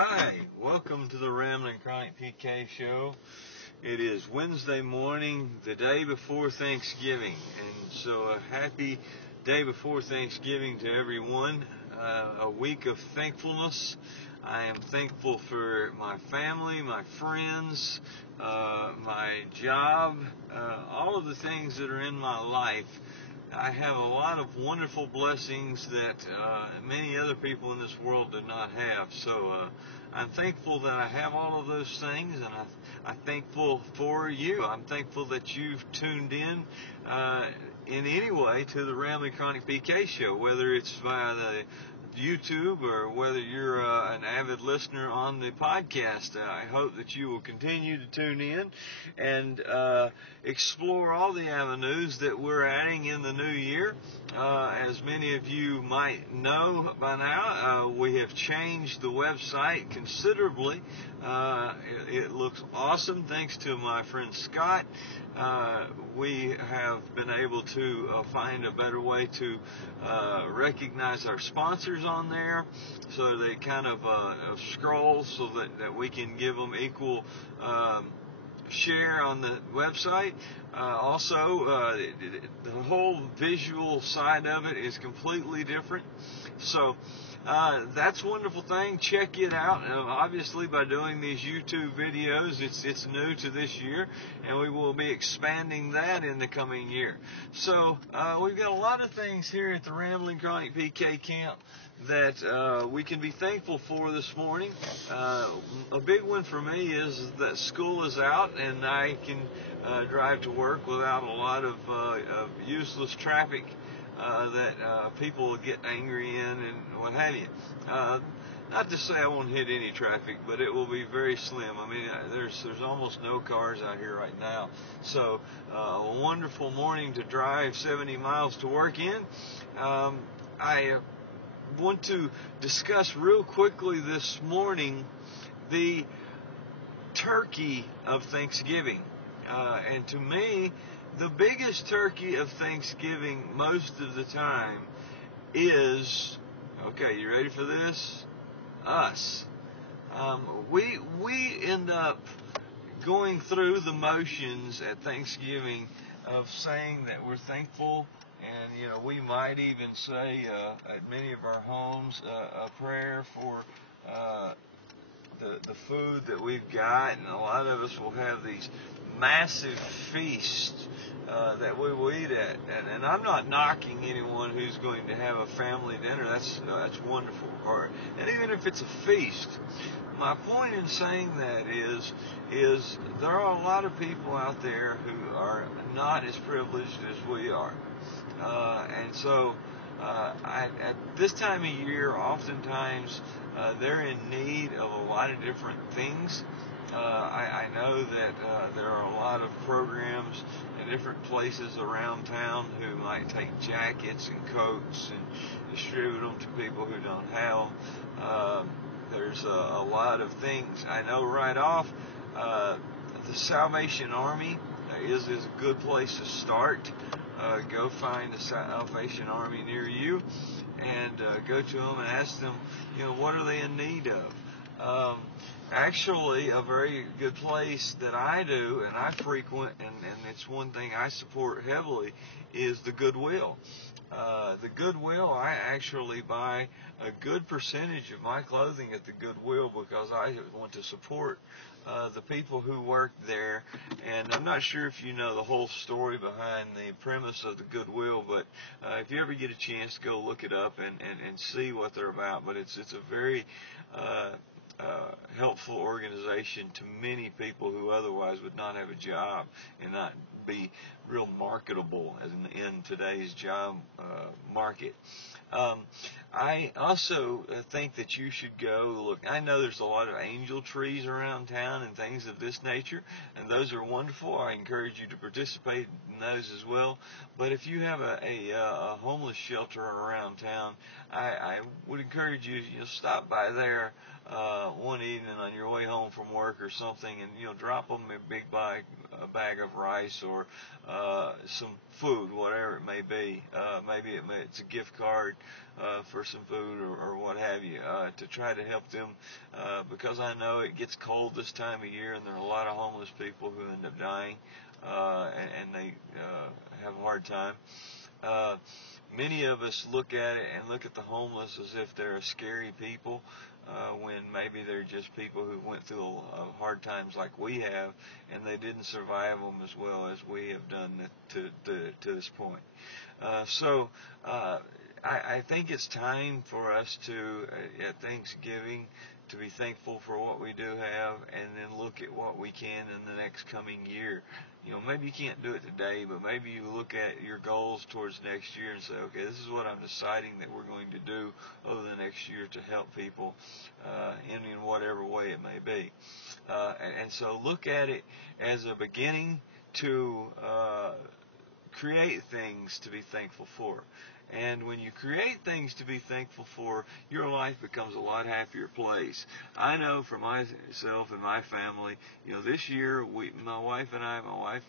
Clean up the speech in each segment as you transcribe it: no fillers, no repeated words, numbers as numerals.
Hi, welcome to the RamblingChronicPK show. It is Wednesday morning, the day before Thanksgiving, and so a happy day before Thanksgiving to everyone. A week of thankfulness. I am thankful for my family, my friends, my job, all of the things that are in my life. I have a lot of wonderful blessings that many other people in this world do not have. So I'm thankful that I have all of those things, and I'm thankful for you. I'm thankful that you've tuned in any way to the Rambling Chronic PK show, whether it's via the YouTube or whether you're an avid listener on the podcast. I hope that you will continue to tune in and explore all the avenues that we're adding in the new year. As many of you might know by now, we have changed the website considerably. It looks awesome thanks to my friend Scott. We have been able to find a better way to recognize our sponsors on there, so they kind of scroll so that we can give them equal share on the website. Also, the whole visual side of it is completely different. So that's a wonderful thing. Check it out. Obviously, by doing these YouTube videos, it's new to this year, and we will be expanding that in the coming year. So we've got a lot of things here at the Rambling Chronic PK camp that we can be thankful for this morning. A big one for me is that school is out and I can drive to work without a lot of useless traffic that people will get angry in and what have you. Not to say I won't hit any traffic, but it will be very slim. I mean, there's almost no cars out here right now. So a wonderful morning to drive 70 miles to work in. I want to discuss real quickly this morning the turkey of Thanksgiving. And to me, the biggest turkey of Thanksgiving most of the time is, okay, you ready for this? Us. We end up going through the motions at Thanksgiving of saying that we're thankful, and we might even say at many of our homes a prayer for the food that we've got, and a lot of us will have these massive feasts that we will eat at, and I'm not knocking anyone who's going to have a family dinner. That's wonderful, and even if it's a feast. My point in saying that is there are a lot of people out there who are not as privileged as we are, and so at this time of year, oftentimes they're in need of a lot of different things. I know that there are a lot of programs in different places around town who might take jackets and coats and distribute them to people who don't have them. There's a lot of things. I know right off, the Salvation Army is a good place to start. Go find the Salvation Army near you and go to them and ask them, what are they in need of? Actually, a very good place that I do and I frequent, and it's one thing I support heavily, is the Goodwill. The Goodwill, I actually buy a good percentage of my clothing at the Goodwill because I want to support the people who work there. And I'm not sure if you know the whole story behind the premise of the Goodwill, but if you ever get a chance, go look it up and see what they're about. But it's a very helpful organization to many people who otherwise would not have a job and not be real marketable in today's job market. I also think that you should go look. I know there's a lot of angel trees around town and things of this nature, and those are wonderful. I encourage you to participate in those as well. But if you have a homeless shelter around town, I would encourage you to stop by there one evening on your way home from work or something, and drop them a big bag a bag of rice or some food, whatever it may be. Maybe it's a gift card for some food or what have you, to try to help them, because I know it gets cold this time of year and there are a lot of homeless people who end up dying, and they have a hard time. Many of us look at it and look at the homeless as if they're scary people, when maybe they're just people who went through hard times like we have, and they didn't survive them as well as we have done to this point. I think it's time for us to, at Thanksgiving, to be thankful for what we do have, and then look at what we can in the next coming year. Maybe you can't do it today, but maybe you look at your goals towards next year and say, okay, this is what I'm deciding that we're going to do over the next year to help people, in whatever way it may be. And so look at it as a beginning to create things to be thankful for. And when you create things to be thankful for, your life becomes a lot happier place. I know for myself and my family, this year, my wife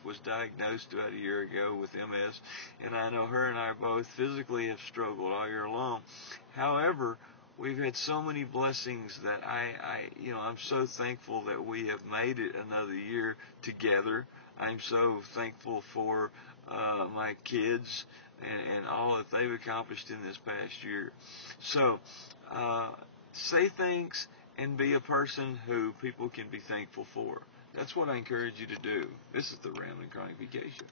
was diagnosed about a year ago with MS, and I know her and I both physically have struggled all year long. However, we've had so many blessings that I'm so thankful that we have made it another year together. I'm so thankful for my kids and all that they've accomplished in this past year. So, say thanks and be a person who people can be thankful for. That's what I encourage you to do. This is the RamblingChronicPK Show.